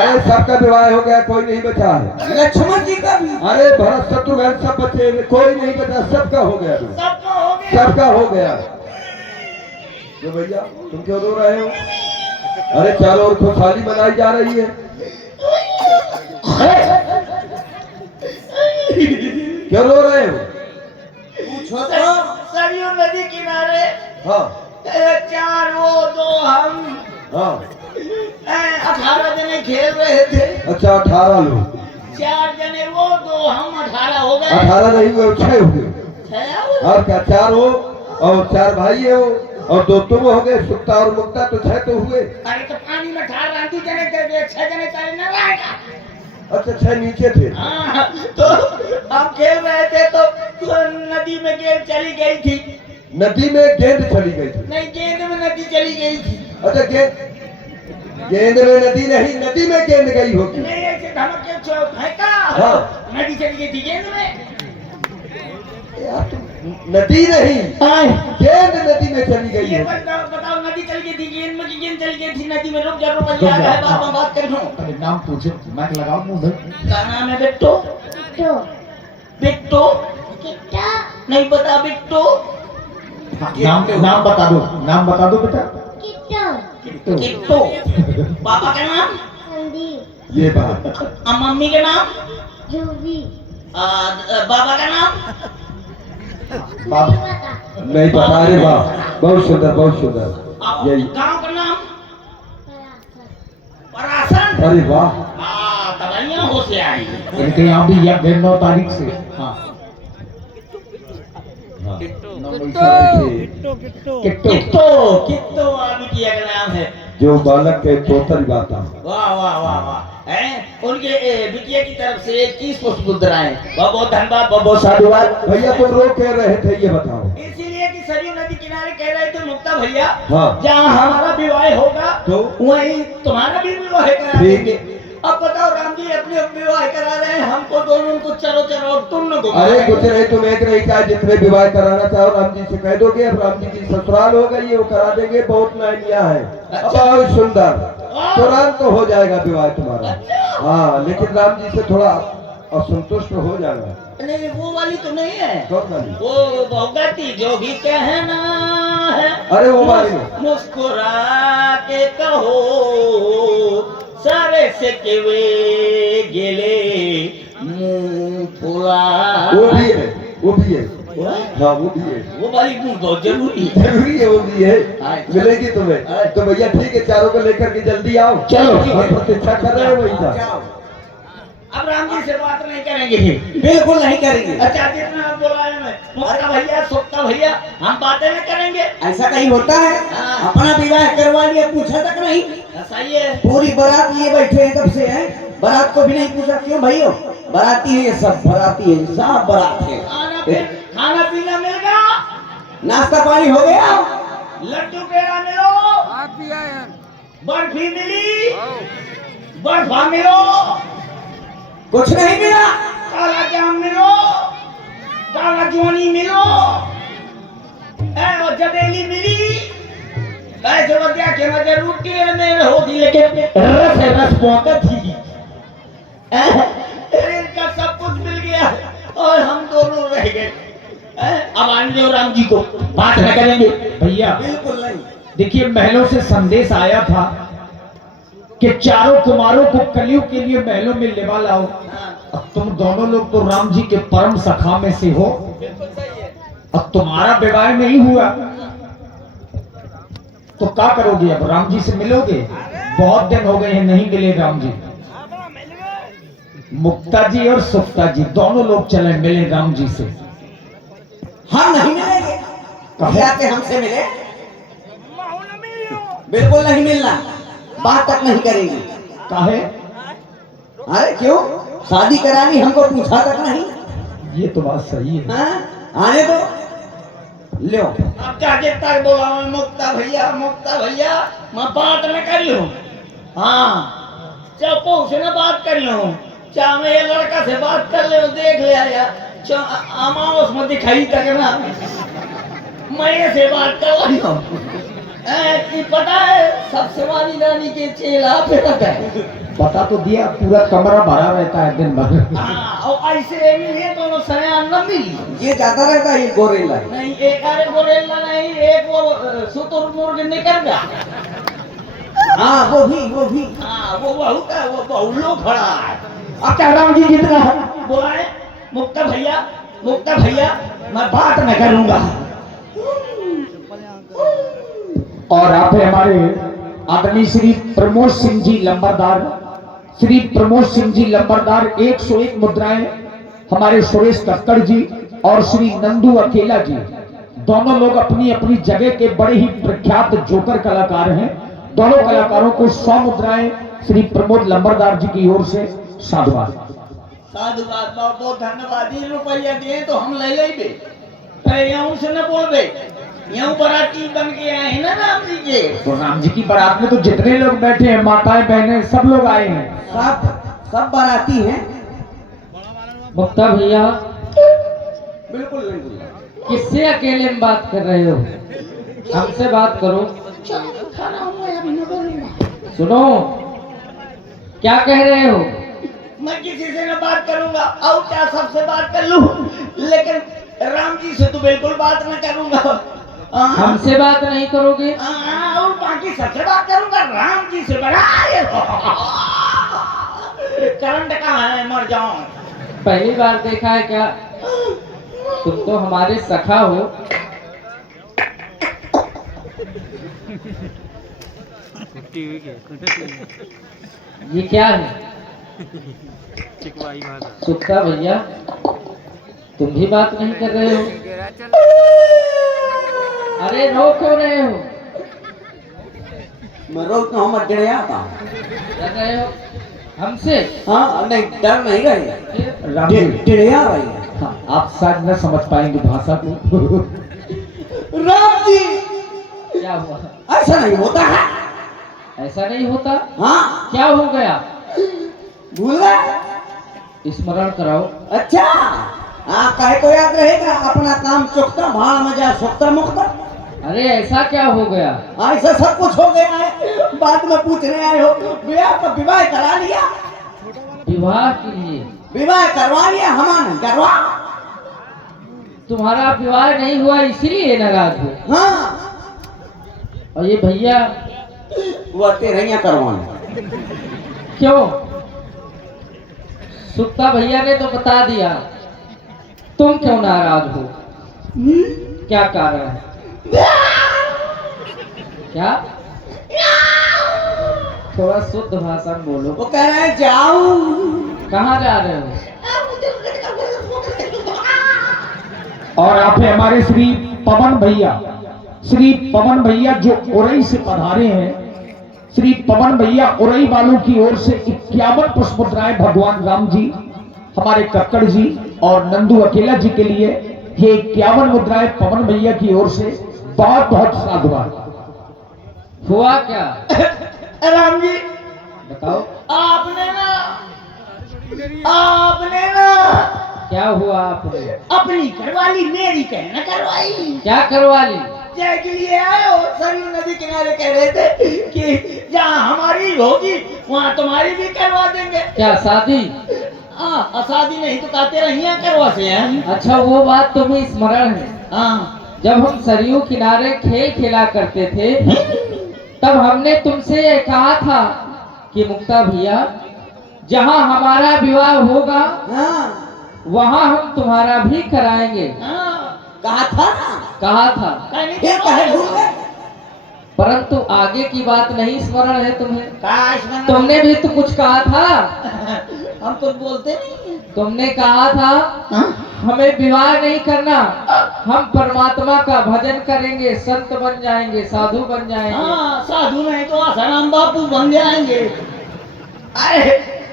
अरे सबका विवाह हो गया, कोई नहीं बचा है। लक्ष्मण जी का भी। अरे भरत शत्रुघ्न सब बचे, कोई नहीं बचा, सबका हो गया। सबका हो गया। सबका हो गया। तो भैया तुम क्यों रो रहे हो? अरे चारों ओर खुशहाली मनाई जा रही है। क्यों रो रहे हो? पूछो तो। सरयू नदी किनारे हाँ 4 वो 2 हम हाँ 18 जने खेल रहे थे। अच्छा 18 लोग। 4 जने वो 2 हम 18 हो गए। 18 नहीं हुए, 6 हो गए। 6 और क्या 4 हो और 4 भाई हो और 2 तुम हो गए, सुक्ता और मुक्ता, तो 6 तो हुए। अरे तो पानी में ठार रांधी जने थे, 6 जने तैरने ना लाएगा। अच्छा 6 नीचे थे। हाँ, तो हम खेल रहे थे तो नदी में गेंद चली गई थी। नदी में गेंद चली गई थी? नहीं, गेंद में नदी चली गई थी। अच्छा गेंद में नदी नहीं, नदी में गेंद गई होगी। नहीं, ऐसे धमक के चौक फेंका। हाँ। नदी चली गई थी गेंद में। यार तुम नदी नहीं, गेंद नदी में चली गई ये है। बताओ नदी चली गई थी गेंद में, गेंद चली गई थी नदी में। रुक जा बाद में बात कर लूं। अरे नाम पूछो, मैं लगाओ मुंह में। क्या नाम है? बिट्टू। बिट्टू नहीं पता? बिट्टू नाम बता दो, नाम बता दो बेटा। किट्टू। पापा का नाम? ये बात। मम्मी का नाम? बाबा का नाम? नहीं पता। अरे वाह, बहुत सुंदर, बहुत सुंदर। यही गांव का नाम? परासन। अरे वाह, दवाइयाँ हो से आई। इनके यहाँ भी या 9 तारीख से। हाँ किट्टू आदमी की एक नाम है। जो बालक के तोतर बाता। वाह वाह वाह वाह। उनके बिटिया की तरफ से 21 पुष्प मुद्राएं। बहुत बहुत धन्यवाद, बहुत बहुत साधुवाद। भैया तुम रो कह रहे थे, ये बताओ। इसीलिए कि सरयू नदी किनारे कह रहे थे मुक्ता भैया, हाँ। जहाँ हमारा विवाह होगा तो वहीं तुम्हारा भी विवाह करा देंगे। अब बताओ, राम जी अपने विवाह करा रहे हैं, हमको दोनों को चलो चलो तुम न घुमा। अरे कुछ नहीं, तुम एक नहीं चाहे जितने विवाह कराना चाहो राम जी से कह दोगे। अब राम जी की ससुराल हो गई है, वो करा देंगे। बहुत नैनिया है। अच्छा। बहुत सुंदर, तुरंत तो हो जाएगा विवाह तुम्हारा। अच्छा। हाँ लेकिन राम जी से थोड़ा असंतुष्ट हो जाएगा। नहीं, वो वाली तो नहीं है। कौन वाली? वो भगती जो भी कहना है, अरे वो वाली मुस्कुरा के कहो, सारे से केवे गेले मुंह फुला। वो भी है, वो भी है। हाँ वो भी है। वो वाली मुंह बहुत जरूरी है। जरूरी है, वो भी है। मिलेगी तुम्हें तो भैया ठीक है, चारों को लेकर के जल्दी आओ। चलो। हम प्रतीक्षा कर रहे हैं वही था। अब राम जी से बात नहीं करेंगे। बिल्कुल नहीं करेंगे। अच्छा, जितना आप बुलाए मैं मुक्ता भैया, सुक्ता भैया, हम बातें नहीं करेंगे। ऐसा कहीं होता है? हाँ। अपना विवाह करवा लिया, पूछा तक नहीं। सही है। पूरी बारात लिए बैठे हैं तब से हैं, बारात को भी नहीं पूछा। क्यों भाइयों? बाराती है ये सब, बाराती है, सब बारात है। खाना पीना मिल गया, नाश्ता पानी हो गया, लड्डू पेड़ा मिलो, बर्फी मिली, बर्फा मिलो, कुछ नहीं मिला। काला जाम मिलो, काला जोनी मिलो, और जबेली मिली। ऐसे बतिया के मजे रोटी में होगी, लेकिन रस पहुंचा थी। इनका सब कुछ मिल गया और हम दोनों रह गए। अब आने दो राम जी को, बात न करेंगे। भैया बिल्कुल नहीं। देखिए, महलों से संदेश आया था कि चारों कुमारों को कलयुग के लिए महलों में लेवा लाओ। अब तुम दोनों लोग तो राम जी के परम सखा में से हो। अब तुम्हारा विवाह नहीं हुआ तो क्या करोगे? अब राम जी से मिलोगे? बहुत दिन हो गए हैं नहीं मिले राम जी। मुक्ता जी और सुक्ता जी दोनों लोग चले मिले राम जी से। हम नहीं मिलेंगे। कहे? आके हमसे मिले? बिल्कुल नहीं मिलना, बात तक नहीं करेंगे। काहे? अरे क्यों? शादी करानी, हमको पूछा तक नहीं। ये तो बात सही है। हाँ? आने दो, लो। अब जाके तक बोला मुक्ता भैया, मुक्ता भैया, मैं बात न कर लूं। हाँ, चपो से न बात कर लूं। चाहे मैं ये लड़का से बात कर ले, देख ले यार, आमा उसमें दिखाई तक ना मैं से बात कर रही हूँ। कि पता है सबसे वाली रानी के चेला फिरत है। बता तो दिया, पूरा कमरा भरा रहता है दिन भर। हाँ, और ऐसे ये दोनों सयान न मिली। ये जाता रहता है ये गोरेला। नहीं एक अरे गोरेला नहीं, एक वो शुतुरमुर्ग निकल गया। हाँ वो भी हाँ वो बहुत है, वो बहुलो खड़ा है। अब क्या राम जी जितना है बोला है मुक्ता भैया मैं बात न करूंगा। और आप है हमारे आदरणीय श्री प्रमोद सिंह जी लंबरदार, श्री प्रमोद सिंह जी लंबरदार 101 मुद्राएं हमारे सुरेश कक्कड़ जी और श्री नंदू अकेला जी, दोनों लोग अपनी अपनी जगह के बड़े ही प्रख्यात जोकर कलाकार हैं। दोनों कलाकारों को 100 मुद्राएं श्री प्रमोद लंबरदार जी की ओर से साधुवाद। साधुवाद, बहुत बहुत धन्यवाद। ये रुपया दिए तो हम ले बे, यहाँ से न बोल बे, यहाँ बराती बन के आए हैं ना राम जी के। तो राम जी की बारात में तो जितने लोग बैठे हैं, माताएं बहनें सब लोग आए हैं। सब बाराती हैं। मुक्ता भैया बिल्कुल किससे अकेले में बात कर रहे हो? हमसे बात करो। खाना हुआ अभी न बोलूंगा। सुनो, क्या कह रहे हो? मैं किसी से न बात करूंगा, और क्या सबसे बात कर लूं, लेकिन राम जी से तो बिल्कुल बात न करूंगा। हमसे बात नहीं करोगे? और बाकी सबसे बात करूंगा, राम जी से बड़ा करंट कहाँ है, मर जाऊं। पहली बार देखा है क्या? तुम तो हमारे सखा हो। ये क्या है? सुक्का भैया तुम भी बात नहीं कर रहे हो? अरे रो क्यों रहे हो? मैं रोज तो हम डरिया था। डर रहे हो हमसे? हाँ नहीं डर नहीं रही, राम जी डरिया रही है। हाँ, आप शायद न समझ पाएंगे भाषा को। राम जी क्या हुआ? ऐसा नहीं होता है। ऐसा नहीं होता? हाँ क्या हो गया? भूला? स्मरण कराओ। अच्छा हाँ, कहे तो याद रहेगा, अपना काम चुकता भाड़ में जा सुखता मुक्ता। अरे ऐसा क्या हो गया? ऐसा सब कुछ हो गया है, बाद में पूछने आए हो। विवाह करा लिया, विवाह के लिए? विवाह करवा लिया हमारे करवा। तुम्हारा विवाह नहीं हुआ इसीलिए नाराज हो? हाँ और ये भैया वो तेरहिया करवाने। क्यों? सुक्ता भैया ने तो बता दिया, तुम क्यों नाराज हो? क्या कारण है? क्या? थोड़ा शुद्ध भाषा में बोलो। वो कह रहे हैं जाओ। कहाँ जा रहे हो? और आप है हमारे श्री पवन भैया जो उरई से पधारे हैं। श्री पवन भैया उरई वालों की ओर से 51 पुष्प मुद्राएं भगवान राम जी, हमारे कक्कड़ जी और नंदू अकेला जी के लिए ये 51 मुद्राएं पवन भैया की ओर से बहुत बहुत साधुवाद। हुआ क्या? राम जी बताओ। आपने ना क्या हुआ आपने? अपनी करवाली, मेरी कहना करवाई। क्या करवा ली? जय के लिए आए हो, सरयू नदी किनारे कह रहे थे कि जहाँ हमारी होगी वहाँ तुम्हारी भी करवा देंगे। क्या शादी? हाँ शादी नहीं तो कहते रहिए करवा से हैं। अच्छा वो बात तुम्हें स्मरण है? हाँ जब हम सरयू किनारे खेल खेला करते थे तब हमने तुमसे ये कहा था कि मुक्ता भैया जहाँ हमारा विवाह होगा हाँ वहाँ हम तुम्हारा भी कराएंगे। हाँ कहा था ना, कहा था, कहने ये कहे भूल गए। परंतु आगे की बात नहीं स्मरण है तुम्हें? काश मैंने तुमने भी तो कुछ कहा था। हम तो बोलते नहीं हैं। तुमने कहा था हाँ? हमें विवाह नहीं करना, हम परमात्मा का भजन करेंगे, संत बन जाएंगे, साधु बन जाएंगे। हाँ साधु नहीं तो आसाराम बापू बन जाएंगे। अरे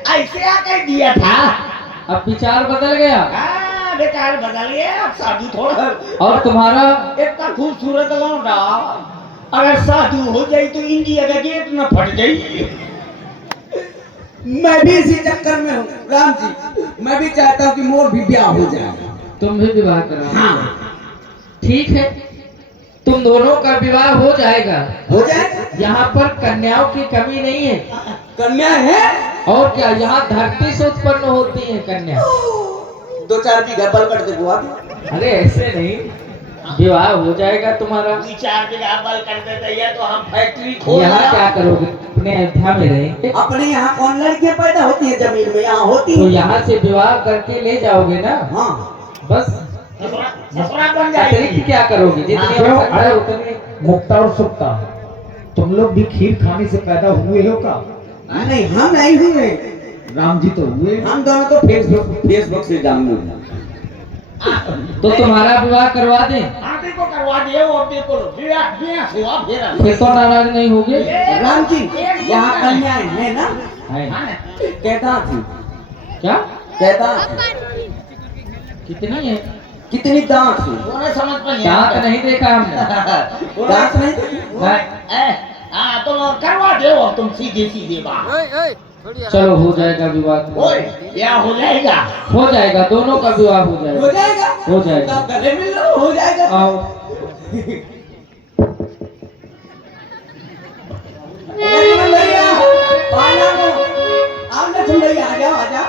ऐसे आकर दिया था। अब विचार बदल गया हाँ बेकार बदल गया, अब साधु थोड़ा और तुम्हारा इतना खूबसूरत लौंडा अगर साधु हो जाए तो इंडिया का गेट न फट जाए। मैं भी इसी चक्कर में हूँ राम जी, मैं भी चाहता हूँ कि मोर भी ब्याह हो जाए। तुम भी विवाह करो। हाँ ठीक है, तुम तुम दोनों का विवाह हो जाएगा। हो जाए। यहाँ पर कन्याओं की कमी नहीं है। कन्या है, और क्या, यहाँ धरती से उत्पन्न होती है कन्या। 2-4 बीघा बल कर दे बुआ। अरे ऐसे नहीं, विवाह हो जाएगा तुम्हारा। 2-4 बीघा बल कर देते हैं तो हम फैक्ट्री खोल यहाँ क्या करोगे, अपने अयोध्या में रहेंगे। अपने यहाँ कौन लड़कियां पैदा होती है जमीन में? यहाँ होती तो है। यहाँ से विवाह करके ले जाओगे ना, हाँ, बस। ससुरा बन अतिरिक्त जाएगी। क्या करोगे, जितनी क्यों? आवश्यकता है उतनी। मुक्ता और सुक्ता, तुम लोग भी खीर खाने से पैदा हुए हो का? नहीं हम नहीं हुए। राम जी तो हुए। हम दोनों तो फेसबुक से डाउनलोड। तो तुम्हारा विवाह करवा दें, आगे को करवा दिए वो बिल्कुल बिना हुआ फिर फिर तो नाराज नहीं होगे। राम जी, यहाँ कन्याएं है ना? है। कहता थी, क्या, कहता कितनी है? कितनी दांत थी? उन्हें समझ में नहीं दांत नहीं देखा हमने। दांत नहीं थी? हाँ तो करवा दो तुम सीधे सीधे बात। चलो हो जाएगा विवाह। ओए क्या हो जाएगा? हो जाएगा, दोनों का विवाह हो हो जाएगा। जाएगा। हो जाएगा। तब गले मिल लो, हो जाएगा। आओ। लक्ष्मण भैया, पाला को। आओ लक्ष्मण भैया, आ जाओ, आ जाओ।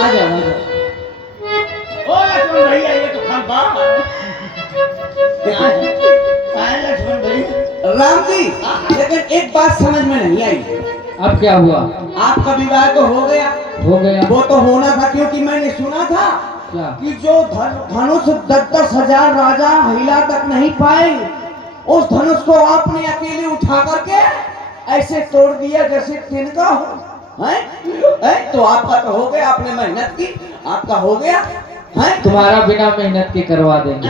आ जाओ, आ जाओ। ओ लक्ष्मण भैया ये तो खंबा लक्ष्मण भैया। राम जी, लेकिन एक बात समझ में नहीं आई। अब क्या हुआ? आपका विवाह तो हो गया। हो गया। वो तो होना था, क्योंकि मैंने सुना था क्या? कि जो धनुष 10-10 हजार राजा हिला तक नहीं पाए, उस धनुष को आपने अकेले उठा करके ऐसे तोड़ दिया जैसे तिनका हो। है? तो आपका तो हो गया, आपने मेहनत की, आपका हो गया है। तुम्हारा बिना मेहनत के करवा देंगे।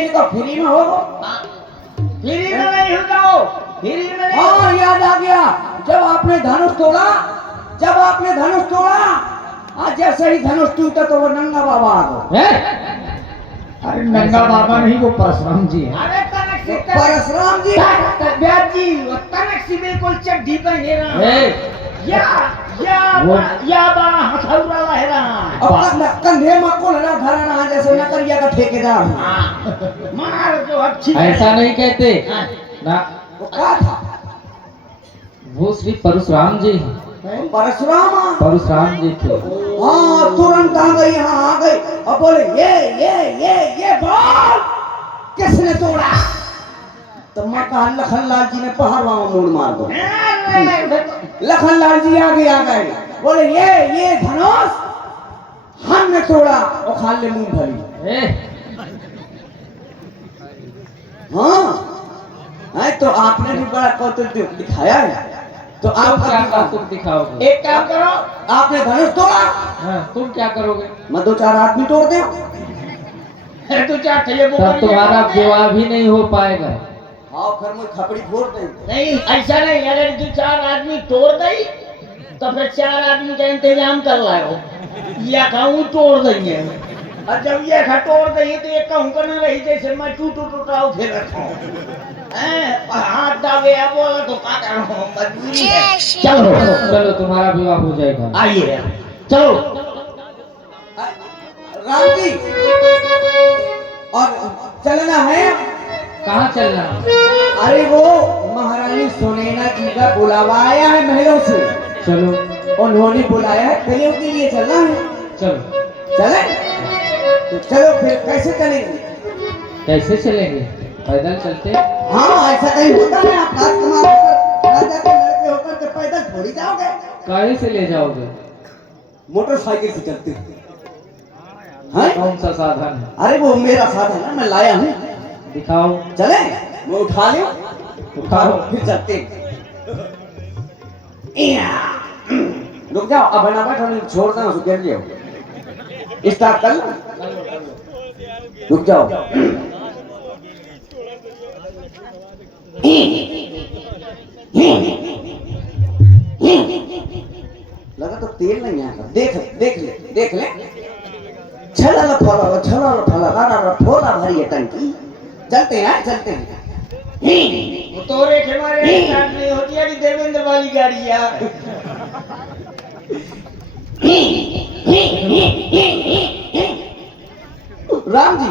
इनका फ्री में हो। फ्री में नहीं हो जाओ, फ्री में नहीं। हाँ, याद आ गया। जब आपने धनुष तोड़ा, आज जैसे ही धनुष टूटा तो वो नंगा बाबा आ गए। हैं? अरे नंगा बाबा नहीं, वो परशुराम जी है। अरे तनक से परशुराम जी। ब्याज जी वो तनक से बिल्कुल चड्डी पहने रहा ए, या बड़ा हथौड़ा लह रहा है। अब कंधे में कोलरा धरा रहा जैसे नकरिया का ठेकेदार। मार जो अच्छी ऐसा नहीं कहते ना, वो क्या था? वो श्री परशुराम जी हैं। परशुराम। परशुराम जी थे। हाँ, तुरंत आ गई, यहाँ आ गई और बोले ये बोल किसने तोड़ा? तो मैं कहा लखनलाल जी ने पहाड़वा में मूड मार दो। लखनलाल जी आगे आ गए, बोले ये धनुष हमने तोड़ा और खा ले मूंगफली। हाँ, तो आपने भी बड़ा कौतुक दिखाया है। तो तुम क्या आप कौतुक दिखाओगे? एक काम करो, आपने धनुष तोड़ा, हाँ, तुम क्या करोगे? मैं 2-4 आदमी तोड़ दे। तो चार ठेले वो तब तुम्हारा विवाह भी नहीं हो पाएगा। हाँ, फिर मुझे खपड़ी फोड़ दे। नहीं ऐसा नहीं, अगर 2-4 आदमी तोड़ गई तो फिर 4 आदमी का इंतजाम कर लाओ, या कहूँ तोड़ देंगे। और जब ये तोड़ देंगे तो ये कहूँ का ना रही जैसे मैं टूटाऊ फिर रखा हाथ दावे या बोला तो क्या करूँ, मजबूरी है। चलो चलो तुम्हारा विवाह हो जाएगा। आइए चलो। राम जी, और चलना है। कहाँ चलना? अरे वो महारानी सुनैना जी का बुलावा आया है महलों से। चलो। उन्होंने बुलाया है, कलियों के लिए चलना है। चलो। चले तो चलो, फिर कैसे चलेंगे? कैसे चलेंगे? पैदल चलते। हाँ, ऐसा कहीं होता है? आप राजकुमार होकर, राजा के लड़के होकर के पैदल थोड़ी जाओगे। काहे से ले जाओगे? मोटरसाइकिल से चलते हैं। कौन सा साधन है? अरे वो मेरा साधन है, मैं लाया हूँ। दिखाओ। चले, वो उठा लो, उठाओ। फिर चलते। रुक जाओ, अब बना बैठो, छोड़ता हूँ, गिर जाओ। स्टार्ट कर लो। रुक जाओ। लगा तो तेल नहीं आया। देख ले छला फोला भरी है टंकी। चलते हैं। वो तोरे के मारे स्टार्ट नहीं होती है कि देवेंद्र वाली गाड़ी यार। राम जी,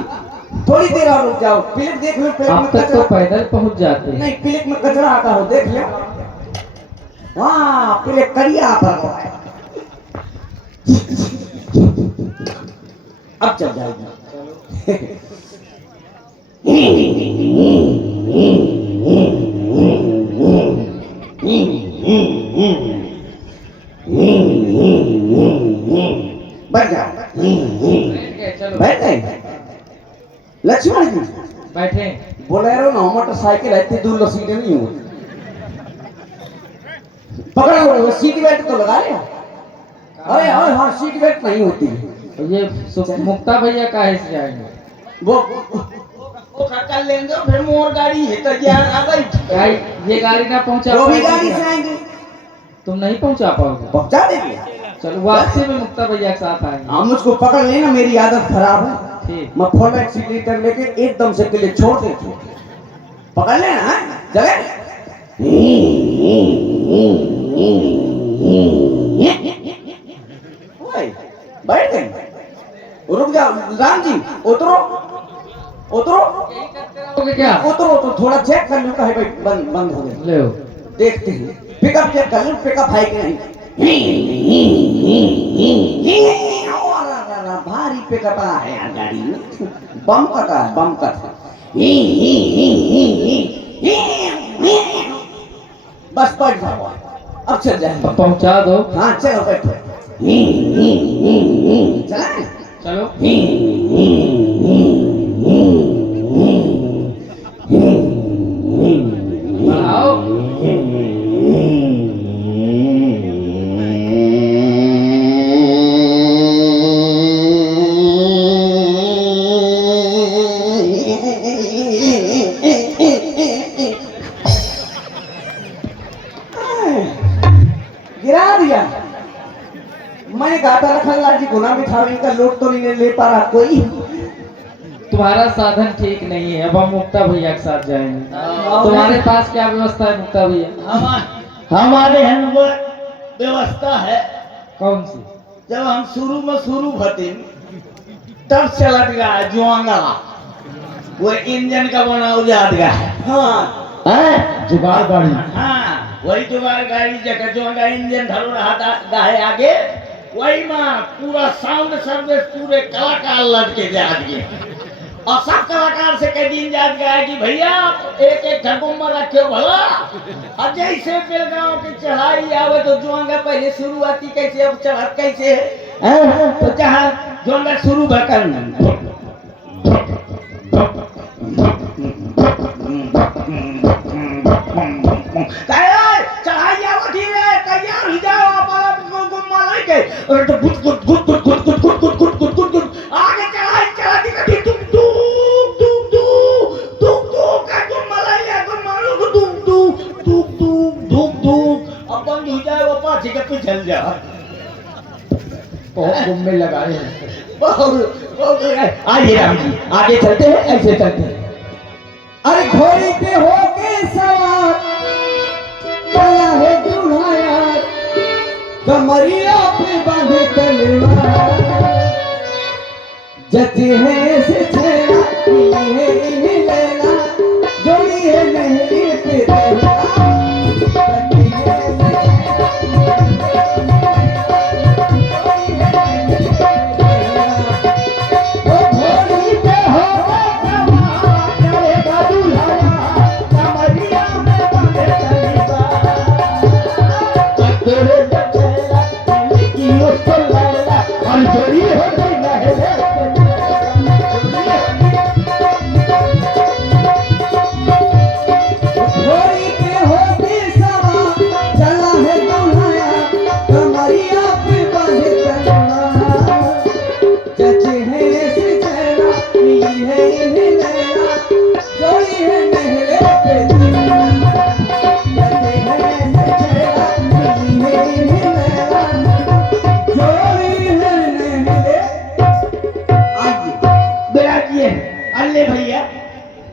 थोड़ी थोड़ी देर और रुक जाओ, पिलक देख लो, पिलक में अब तक तो कचरा पैदल पहुंच जाते। नहीं, पिलक में कचरा आता हो, देख लिया। वाह, पिलक करिया पर है। अब चल जाएगी। बैठ जाओ, चलो बैठ गए लक्ष्मण जी। बैठे। बोलेरो ना, मोटरसाइकिल है, इतनी दूर सीटें नहीं होती। पकड़ो, सीट बेल्ट तो लगा ले। अरे हाँ, सीट बेल्ट नहीं होती है। तो ये मुक्ता भैया काहे से जाएंगे? वो कर लेंगे, फिर मोर गाड़ी है तो ज्ञान आ गई। भाई ये गाड़ी ना पहुंचा वो भी पाएगी गाड़ी क्या? से आएंगे, तुम नहीं पहुंचा पाओगे। पहुंचा देंगे। चलो वापसी में मुक्ता भैया के साथ आएंगे। हाँ, मुझको पकड़ लेना, मेरी आदत खराब है। ठीक। मैं फुल एक्सीटर लेके एकदम से के लिए छोड़ देती हूँ। पकड़ लेना, हाँ? चले। ओए, बैठ गए। रुक जाओ राम जी, उतरो उतरो ओके क्या? उतरो, तो थोड़ा चेक कर लूँ कहीं भाई बंद हो गए। ले देखते हैं, पिकअप चेक कर लूँ, पिकअप है कि नहीं। भारी पिकअप है यार गाड़ी में, बम का है, बम का। बस बैठ जाओ, अब चल जाएंगे। पहुंचा दो। हाँ चलो बैठो। चला चलो बढ़ाओ। गिरा दिया। मैंने कहा था लखनलाल जी गुना बिठावे का लोड तो नहीं ले पा रहा कोई। तुम्हारा साधन ठीक नहीं है, अब हम मुक्ता भैया के साथ जाएंगे। तुम्हारे पास क्या व्यवस्था है मुक्ता भैया? हमारे यहाँ वो व्यवस्था है। कौन सी? जब हम शुरू भते तब चला गया जुआंगा, वो इंजन का बना उजाड़ गया है। हाँ जुगाड़ गाड़ी। हाँ, वही जुगाड़ गाड़ी जगह जुआंगा इंजन धरो रहा है आगे, वही में पूरा साउंड सर्विस पूरे कलाकार लड़के जा दिए। और सब कलाकार से कई दिन याद गया कि भैया एक एक ठगुम्मा रखे भला। और जैसे बेलगांव की चढ़ाई आवे तो जुआंगा पहले शुरुआती कैसे, अब चढ़ात कैसे है, तो जहाँ जुआंगा शुरू करना चढ़ाई आवती है, तैयार हो जाओ गुम्मा लेके, और तो गुट गुट गुट गुट गुट गुट गुट गुट गुट गुट गुट गुट आगे चढ़ाई चढ़ाती करती तुम का गुम्मा ले ले, गुम्मा लो अब बंद हो जाए वो पाछे के पीछे जा। बहुत गुम्मे लगाए हैं। आइए राम जी, आगे चलते हैं, ऐसे चलते हैं। अरे घोड़ी पे होके सवार चला है दूल्हा यार, कमरिया पे बांधे तलवार, जती है से छेड़ा मिली है इन्हें लेना, जोड़ी है नहली पे देना, जती है से छेड़ा ओ घोड़ी पे होके सवार चलेगा दूल्हा यार, कमरिया पे बांधे तलवार, तेरे चेहरा की उसको लैला और जोड़ी हो गई नहले घोड़ी पे होके सवार चला है दूल्हा यार, कमरिया पे बांधे तलवार, जचे है से चेहरा मिली है इन्हें लेना, जोड़ी है नहले पे देना, जचे है से चेहरा मिली है इन्हें लेना, जोड़ी है नहले। आइए बिराजिए। अल्ले भैया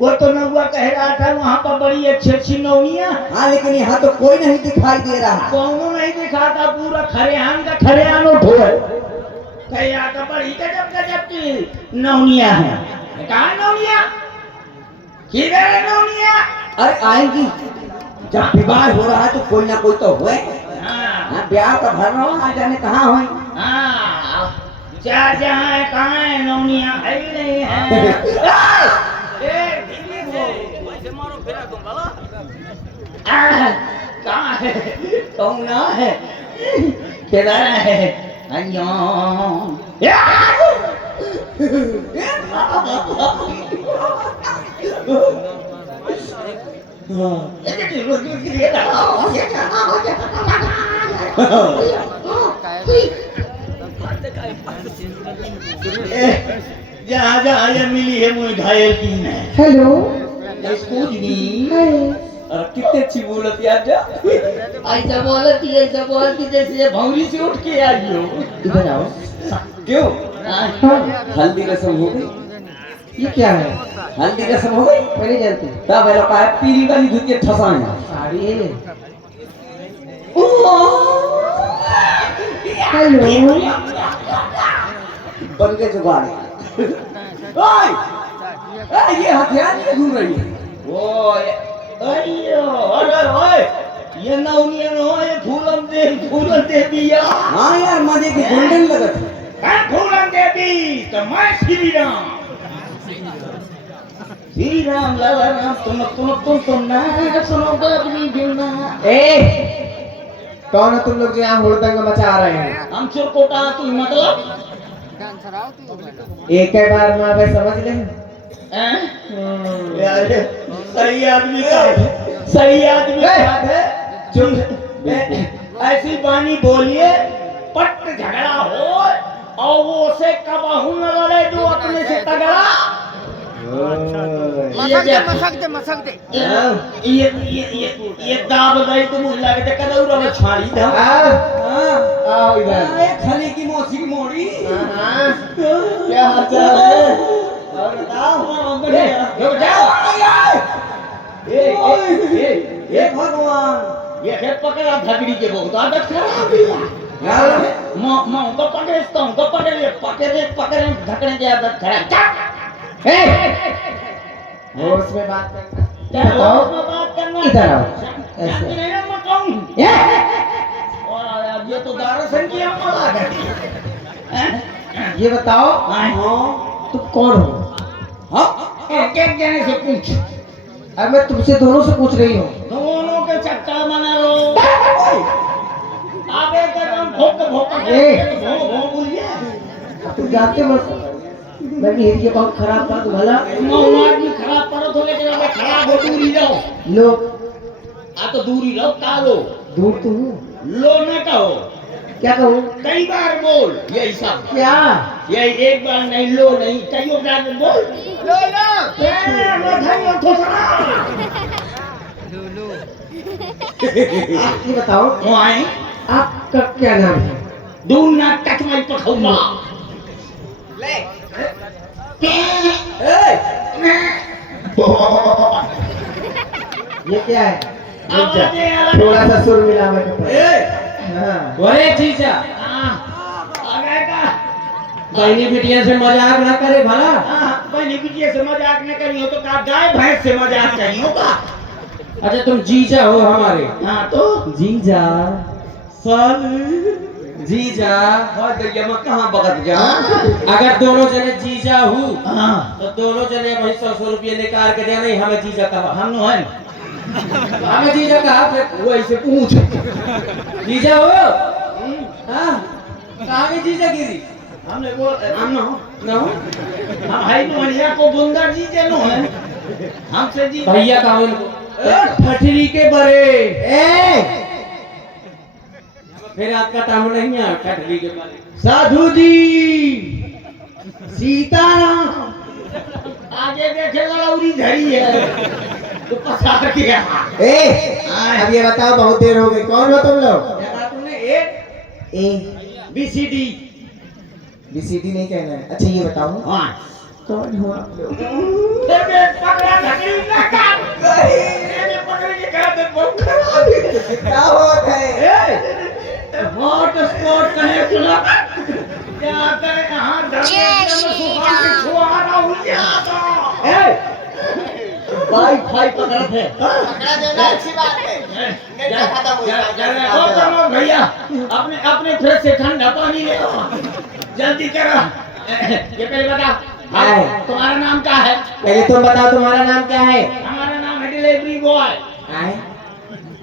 वो तो नौवा कह रहा था वहाँ पर बड़ी अच्छी अच्छी नौनिया, हाँ, लेकिन यहाँ तो कोई नहीं दिखाई दे रहा। कौनो नहीं दिखा था, पूरा खरेहान का खरेहान उठो है। कहीं यहाँ तो बड़ी गजब गजब की नौनिया है। कहाँ नौनिया? किधर है नौनिया? अरे आएंगी, जब विवाह हो रहा है तो कोई ना कोई तो हुए। हाँ ब्याह का भर रहा आ जाने कहाँ हुई। हाँ, चार जहाँ है कहाँ है नौनिया? है ही नहीं है। ए, धीरे से। कहाँ है? कौन है? किधर है? अंजों। जहाँ जहाँ ये मिली है मुझे घायल की है। Hello excuse me. कितने अच्छी बोलत यार। ऐसा बोलती जैसे ये भौरी से उठ के आई हो। इधर आओ। क्यों? हल्दी रस्म हो गई? ये क्या है? हल्दी रस्म हो गई? मैं नहीं जानती। तब लोग का पीली वाली धुतिया ठसाना। साड़ी है। हेलो बन के जुगाड़। ओए! ये हथियार क्यों ढूंढ रही है? अयो अरे ओए ये नौनियन हो ये फूलन दे दिया। हाँ यार मजे की गोल्डन लगत है। मैं फूलन दे दी तो मैं श्री राम लाला राम तुम ना सुनोगे अपनी बिना। कौन है तुम लोग जो यहाँ हुड़दंग मचा रहे हैं? हम चुरकोटा तू मतलब एक ही बार में आप समझ ले। यार सही आदमी का है। चुप ऐसी बानी बोलिए पट झगड़ा हो और वो से कबहू न लड़े जो अपने से तगड़ा। मसक दे ये दाब गई तो मुझे लगे कदौरा में छाड़ी था। आओ इधर। खली की मौसी की मोड़ी। क्या हाल चाल है? और बताओ रुक जाओ। ये भगवान ये है पकड़ा धगड़ी के बहुत आदत खराब है। मैं तो पकड़ता हूँ तो पकड़े धकड़े की आदत खराब। होश में बात करना। क्या बताओ। उसमें बात करना? इधर आओ। जानती ऐसे। नहीं ना मैं कौन हूँ? वाह, अब ये तो दारूसन की अम्मा आ गई। ये बताओ तुम कौन हो? एक एक जने से पूछ। अब मैं तुमसे दोनों से पूछ रही हूँ। दोनों के चक्कर बना लो। आगे कदम भोक बोलिए। तुम जानते हो मैं भी हिंदी बहुत खराब बात भला। आदमी खराब पड़ो तो लेकिन अबे खराब हो दूरी रहो। लोग आ तो दूरी रहो का लो दूर तो हूँ। लो न कहो क्या कहूँ? कई बार बोल यही सब। क्या? यही एक बार नहीं लो नहीं कई बार बोल लो ये बताओ आए आपका क्या नाम है? दूर ना कटवाई पखौला। ये क्या है? आवाजें अलग। थोड़ा सा सुर मिला मैं बोले जीजा आगे का बहनी बिटिया से मजाक ना करे भला। बहनी बिटिया से मजाक न करियो तो का गाय भैंस से मजाक करियो का। अच्छा तुम जीजा हो हमारे? हाँ तो जीजा सन जीजा और देखिए मैं कहाँ बगत जा। अगर दोनों जने जीजा हूँ हाँ तो दोनों जने वही 100 रुपये निकाल के देना। नहीं हमें जीजा कहा। हम नो है हमें जीजा कहा फिर वो ऐसे पूछ। जीजा हो? हाँ कहाँ में जीजा गिरी? हमने बोल हम नो ना हो? हम है भैया को गुंदा जी जनो है हमसे जी भैया कहा उनको? ठठरी के बड़े। फिर आपका टाइम नहीं है ठठरी के बड़े। साधु जी सीताराम। आगे देखे लड़ौरी धरी है तो पसार गया। अब ये बताओ बहुत देर हो गई। कौन हो तुम लोग? तुमने एक BCD नहीं कहना है। अच्छा ये बताओ हाँ कौन हो आप लोग? पकड़ा धकड़ी ना काट पकड़ के कहा तो बहुत खराब है। क्या होत है? हॉट स्पॉट कहे सुना क्या करे यहाँ वाईफाई पकड़ा थे अच्छी बात है नेट खत्म हो गया भैया अपने अपने फ्रिज से ठंडा पानी ले आओ जल्दी करो ये पहले बता तुम्हारा नाम क्या है पहले तुम बताओ तुम्हारा नाम क्या है हमारा नाम है डिलीवरी बॉय आए?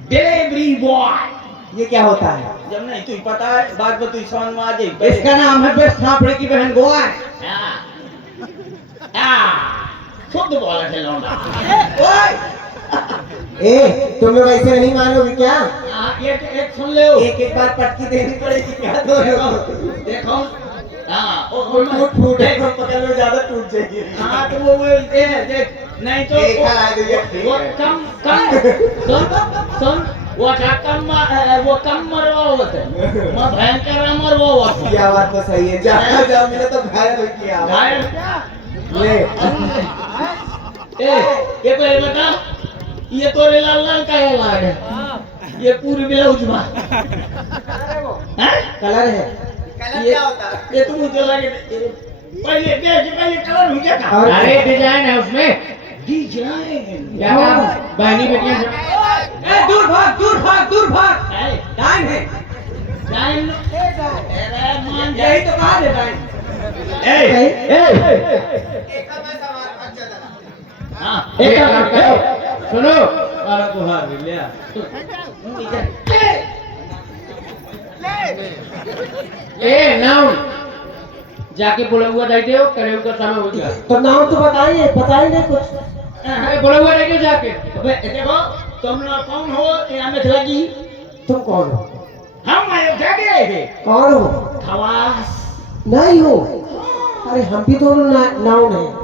डिलीवरी बॉय ये क्या होता है जब नहीं तुझे पता है बात में तुझे समझ में आ जाए इसका नाम है बेस्ट फाफड़े की बहन गोवा शुद्ध बोला थे लौंडा ए तुम लोग ऐसे नहीं मानोगे क्या एक सुन ले एक एक बार पटकी देनी पड़ेगी क्या दो देखो फूट पकड़ लो ज्यादा टूट जाएगी हाँ तो वो देख नहीं तो एक हाल आए तो ये ठीक वो है। कम सुन वो कम मरवा होते मैं भयंकर मरवा होते क्या बात तो सही है जाओ जाओ मिले तो घायल हो किया घायल ले ये पहले बता ये तोरे लाल लाल का लाग है ये पूरी ब्लाउज में कलर है ये तुम मुझे लगे पहले कलर हो गया था अरे डिजाइन है उसमें डिजाइन क्या नाम बहनी बेटियां दूर भाग है टाइम है डिजाइन अरे मान यही तो कहा है टाइम हां एक काम करो सुनो वाला को हार लिया ए नाउ जाके बोला हुआ दे दो करे का समय हो गया तो नाम तो बताइए नहीं कुछ अरे बोला हुआ दे दो जाके अबे देखो तुम लोग कौन हो यहाँ मिथिला की तुम कौन हो हम अयोध्या गए थे कौन हो खवास नहीं हो अरे हम भी दोनों नाव नहीं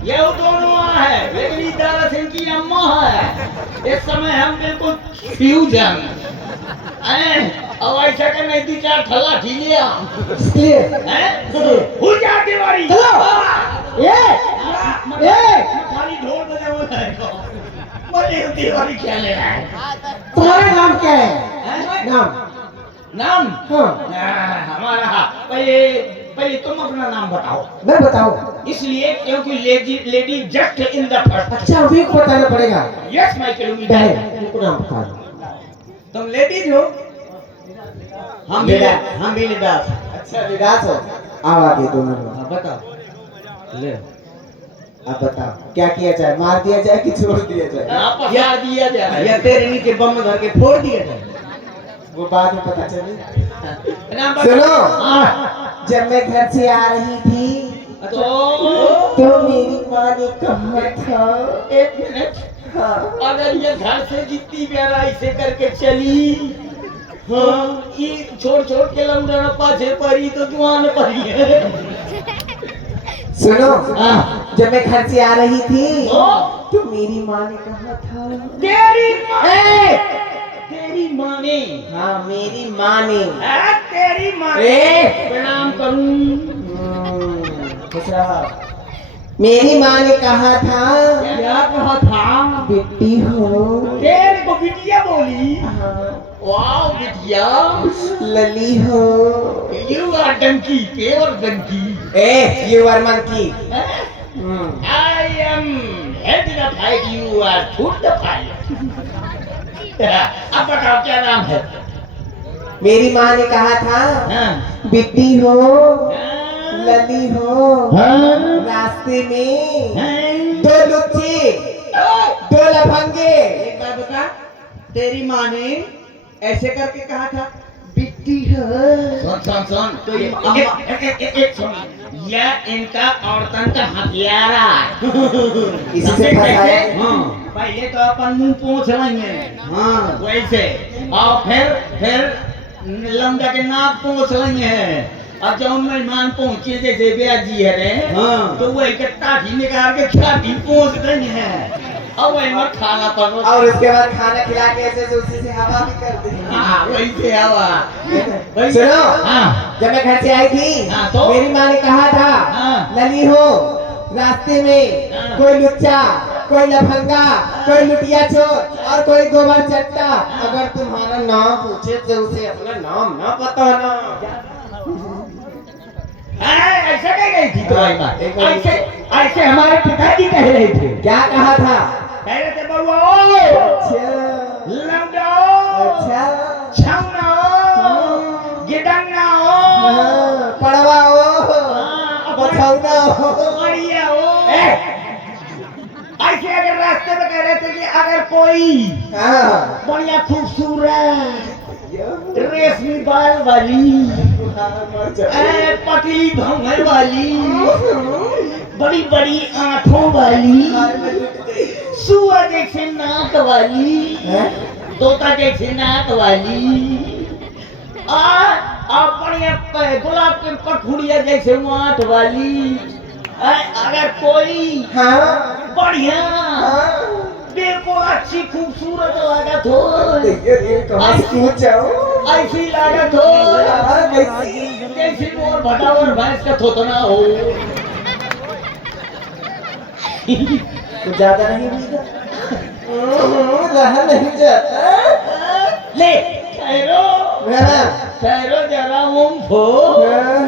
ये वो दोनों है लेकिन दारा सिंह की अम्मा है इस समय हम बिल्कुल फ्यूजन अब ऐसा कर नहीं थी चार थला ठीलिया इसलिए हो जा दीवारी ये खाली ढोल बजा हुआ है बोले दीवारी क्या ले रहा है तुम्हारा नाम क्या है नाम नाम हाँ हमारा पहले तुम अपना नाम बताओ मैं बताऊं इसलिए क्योंकि lady just in the first अच्छा अभी को बताना पड़ेगा यस माय किलोमीटर तुमको नाम बता दो तुम लेडीज हो हम भी लेडीज अच्छा विराज हो आओ आगे दोनों लोग बताओ ले आप बताओ क्या किया जाए मार दिया जाए कि छोड़ दिया जाए आप या दिया जाए या तेरे नीचे बम धर के फोड़ दिया जाए वो बाद में पता चले नाम सुनो हाँ, जब मैं घर से आ रही थी तो मेरी माँ ने कहा था एक मिनट हाँ अगर ये घर से जितनी बेरा ऐसे करके चली हाँ ये छोड़ के लंदन पाछे पड़ी तो जुआन पड़ी है सुनो हाँ। जब मैं घर से आ रही थी हाँ। तो मेरी माँ ने कहा था तेरी माँ ने हाँ मेरी माँ ने तेरी माँ ने प्रणाम करूं खुश रहा मेरी माँ ने कहा था क्या कहा था बेटी हो तेरे को बिटिया बोली हाँ, वाह बिटिया लली हो you are donkey pure donkey you are monkey I am head the fight, you are foot the fight. अब बताओ क्या नाम है मेरी माँ ने कहा था हाँ। बेटी हो हाँ। लली हो रास्ते में हाँ। दो लुच्चे दो लफंगे एक बार बता तेरी माँ ने ऐसे करके कहा था बिट्टी है सुन तो एक सुन यह इनका औरतन का हथियारा है इसी से फंसाया हाँ। पहले तो अपन मुंह पोंछ लेंगे हाँ वैसे और फिर लंगा के नाक पोंछ लेंगे अब जब मेहमान पहुंचे जैसे ब्याजी है रे हाँ। तो वो एक टाठी निकाल के छाती पोंछ देंगे हैं अब वही मत खाना पड़ो और उसके बाद खाना खिला के ऐसे उसी से हवा भी कर दी हाँ वैसे हवा सुनो हाँ। जब मैं घर से आई थी हाँ, तो? मेरी माँ ने कहा था हाँ। लली हो रास्ते में हाँ। कोई लुच्चा कोई लफंगा, कोई लुटिया चोर और कोई गोबर चट्टा। अगर तुम्हारा नाम पूछे तो उसे अपना नाम ना बताना। ऐसा कह गई थी तुम्हारी माँ? एक बार- ऐसे ऐसे हमारे पिताजी कह रहे थे। क्या कहा था? कह रहे थे बउआ ओ अच्छा लौंडा अच्छा छौना गिदंगा हाँ, पड़वा हो, बछौना हो। बढ़िया हो। ऐसे अगर रास्ते में कह रहे थे कि अगर कोई हाँ, बढ़िया खूबसूरत रेशमी बाल वाली पतली भंवर वाली बड़ी बड़ी आंखों वाली सुअर जैसे नाक वाली तोता जैसे नाक वाली और बढ़िया गुलाब के पखुड़िया जैसे माथ वाली अगर कोई हाँ, बढ़िया बिल्कुल अच्छी खूबसूरत लागत हो कहाँ से पूछो? ऐसी लागत हो जैसी मोर भटा और भैंस का थोतना हो। कुछ ज्यादा नहीं मिलता। रहा नहीं जाता। ले ठहरो हाँ, ठहरो जरा मूंगफो हाँ,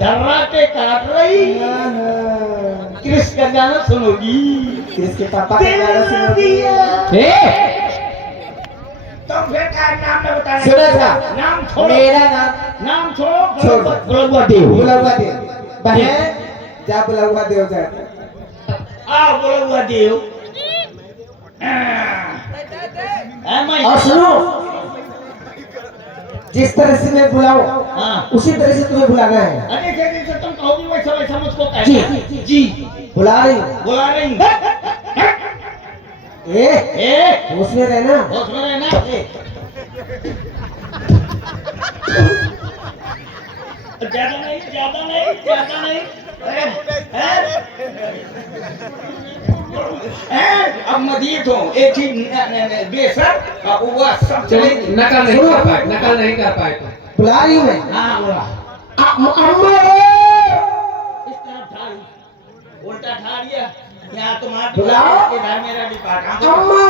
धर्रा के काट रही हाँ। कृष का गाना सुनोगी। किसके पापा का गाना दिल सुनोगी? दिया तुम फिर क्या नाम न बताना। सुना था? नाम छोड़ो मेरा नाम नाम छोड़ो छोड़। बुलबुआ देव बुलावा देव। बहन जा बुलावा देव जा। आ बुलबुआ देव और सुनो, जिस तरह से मैं बुलाऊं हाँ उसी तरह से तुम्हें बुलाना है। अरे जैसे तुम कहोगी वैसा वैसा मुझको जी। कहना। जी बुला रही हूँ। बुला रही हूँ। ए उसमें रहना। होश में रहना। ज्यादा नहीं ज्यादा नहीं ज्यादा नहीं। अब मदीत हो एक ही बेसर अब वो सब चले। नकल नहीं कर पाए, नकल नहीं कर पाए तो। बुला रही हूँ मैं। हाँ बोला अम्मा इस तरफ ठाड़ी उल्टा ठाड़िया यहाँ तुम्हारा बुलाओ। इधर मेरा डिपार्ट अम्मा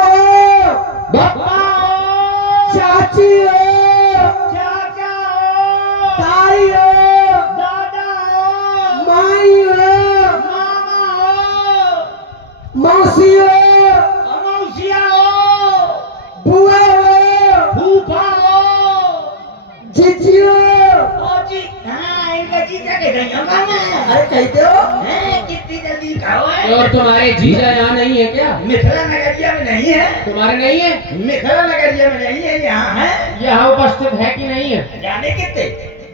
बाबा चाची चाचा ताई दादा माई मामा मौसी मौसिया बुआ फूफा जीजियो। जी हाँ इनका जीजा कहते हैं मामा। अरे कहते हो? कितनी जल्दी कहो है। और तुम्हारे जीजा यहाँ नहीं है क्या? मिथिला नगरिया में नहीं है। तुम्हारे नहीं है? मिथिला नगरिया में नहीं है यहाँ है। यहाँ उपस्थित है कि नहीं है? जाने कितने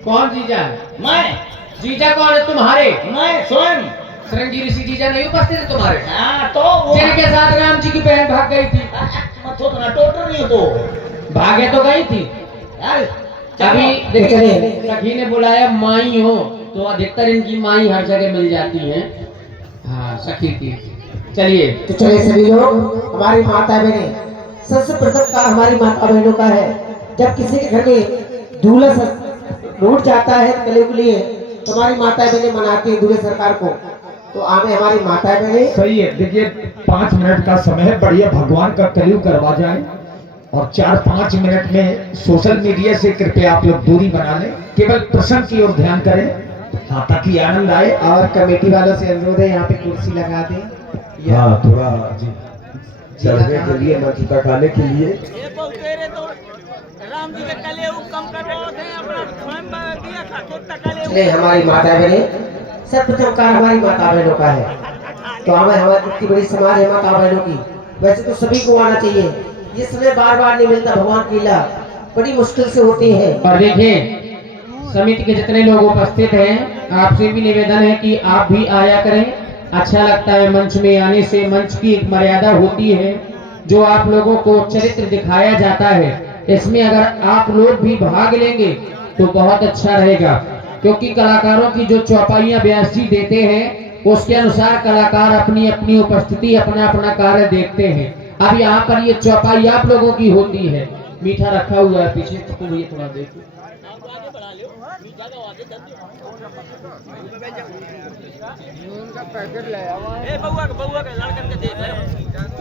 कौन जीजा है? मैं जीजा कौन है तुम्हारे? मैं स्वयं श्रृंगी ऋषि जीजा नहीं उपस्थित है तुम्हारे? हाँ तो वो जिनके साथ राम जी की बहन भाग गई थी। मत तो ना टोटर नहीं हो तो भागे तो गई थी। यार अभी देखिए सखी ने बुलाया माई हो तो अधिकतर इनकी माई हर जगह मिल जाती है। हाँ सखी की। चलिए तो चले सभी लोग, हमारी माता बहनें, सबसे प्रथम का हमारी माता बहनों का है। जब किसी के घर में दूल्हा रूठ जाता है कले के लिए तो हमारी माता बहनें मनाती है दूल्हे सरकार को। तो आगे हमारी माता बहनें। सही है। देखिए 5 मिनट का समय है, बढ़िया भगवान का कलयुग करवा जाए और 4-5 मिनट में सोशल मीडिया से कृपया आप लोग दूरी बना लें, केवल प्रसंग की ओर ध्यान करें। हाँ ताकि आनंद आए। और कमेटी वालों से अनुरोध है यहाँ पे कुर्सी लगा दें। हाँ थोड़ा जी चलने के लिए मंचता खाने के लिए। चले हमारी माता बहनें, सर्वप्रथम कार्य हमारी माता बहनों का है। तो हमें हमारी इतनी बड़ी समाज है माता बहनों की, वैसे तो सभी को आना चाहिए। ये समय बार बार नहीं मिलता, भगवान की लीला बड़ी मुश्किल से होती है। और देखिए समिति के जितने लोग उपस्थित हैं आपसे भी निवेदन है कि आप भी आया करें। अच्छा लगता है मंच में आने से। मंच की एक मर्यादा होती है जो आप लोगों को चरित्र दिखाया जाता है। इसमें अगर आप लोग भी भाग लेंगे तो बहुत अच्छा रहेगा, क्योंकि कलाकारों की जो चौपाइयां व्यास जी देते हैं उसके अनुसार कलाकार अपनी अपनी उपस्थिति अपना अपना कार्य देखते हैं। अब यहाँ पर ये चौपाई आप लोगों की होती है। मीठा रखा हुआ है पीछे, तो ये थोड़ा देखो। ए बउआ के लड़कन के देख ले